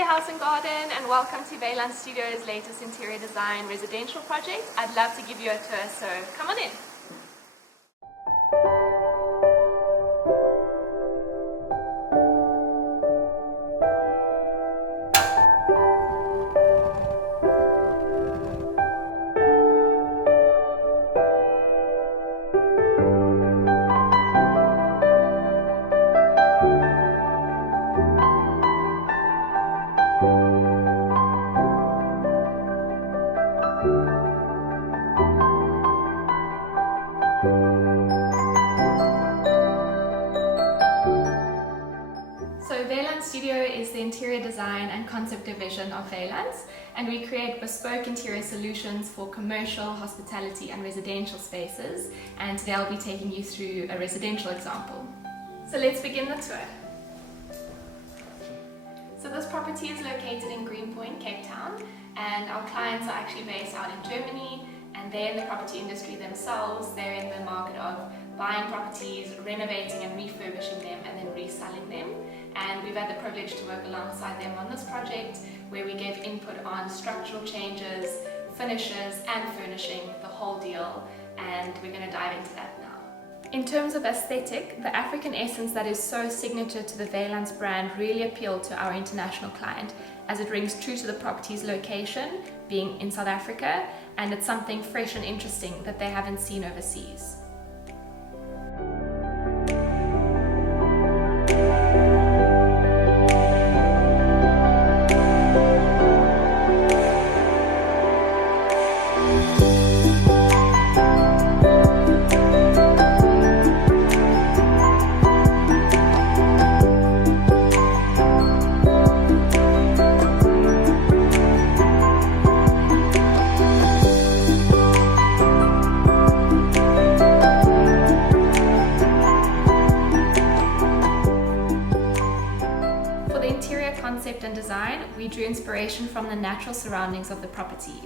there, House and Garden, and welcome to Weylandt Studio's latest interior design residential project. I'd love to give you a tour, so come on in. Weylandt Studio is the interior design and concept division of Weylandts, and we create bespoke interior solutions for commercial, hospitality and residential spaces, and today I'll be taking you through a residential example. So let's begin the tour. So this property is located in Greenpoint, Cape Town, and our clients are actually based out in Germany, and they're in the property industry themselves. They're in the market of buying properties, renovating and refurbishing them, and then reselling them. And we've had the privilege to work alongside them on this project, where we gave input on structural changes, finishes and furnishing, the whole deal, and we're going to dive into that now. In terms of aesthetic, the African essence that is so signature to the Weylandts brand really appealed to our international client, as it rings true to the property's location, being in South Africa, and it's something fresh and interesting that they haven't seen overseas. Concept and design, we drew inspiration from the natural surroundings of the property.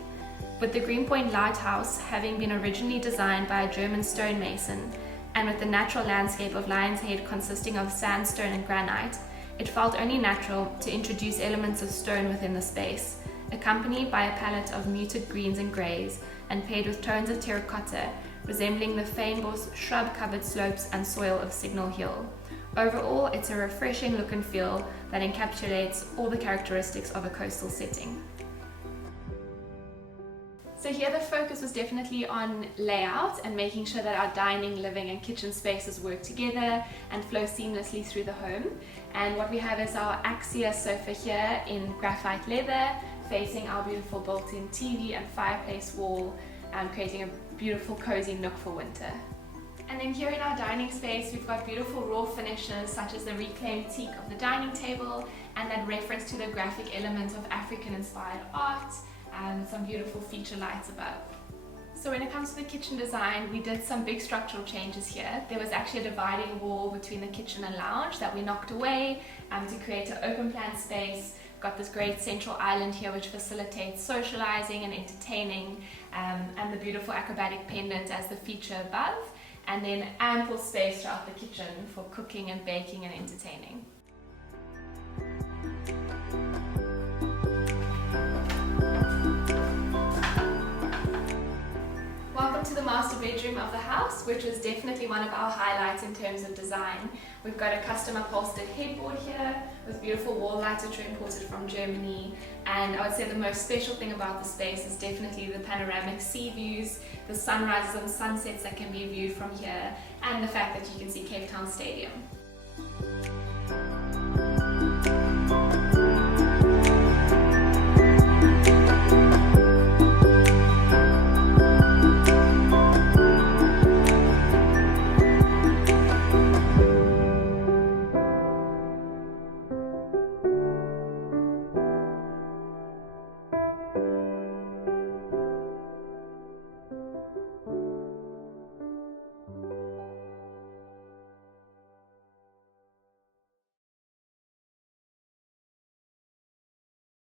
With the Greenpoint Lighthouse having been originally designed by a German stonemason, and with the natural landscape of Lion's Head consisting of sandstone and granite, it felt only natural to introduce elements of stone within the space, accompanied by a palette of muted greens and greys, and paired with tones of terracotta, resembling the fynbos shrub-covered slopes and soil of Signal Hill. Overall, it's a refreshing look and feel that encapsulates all the characteristics of a coastal setting. So here the focus was definitely on layout and making sure that our dining, living and kitchen spaces work together and flow seamlessly through the home. And what we have is our Axia sofa here in graphite leather, facing our beautiful built-in TV and fireplace wall, creating a beautiful cozy nook for winter. And then here in our dining space, we've got beautiful raw finishes such as the reclaimed teak of the dining table, and that reference to the graphic elements of African-inspired art, and some beautiful feature lights above. So when it comes to the kitchen design, we did some big structural changes here. There was actually a dividing wall between the kitchen and lounge that we knocked away to create an open plan space. Got this great central island here which facilitates socializing and entertaining, and the beautiful acrobatic pendant as the feature above. And then ample space throughout the kitchen for cooking and baking and entertaining. Welcome to the master bedroom of the house, which is definitely one of our highlights in terms of design. We've got a custom upholstered headboard here with beautiful wall lights which are imported from Germany, and I would say the most special thing about the space is definitely the panoramic sea views, the sunrises and sunsets that can be viewed from here, and the fact that you can see Cape Town Stadium.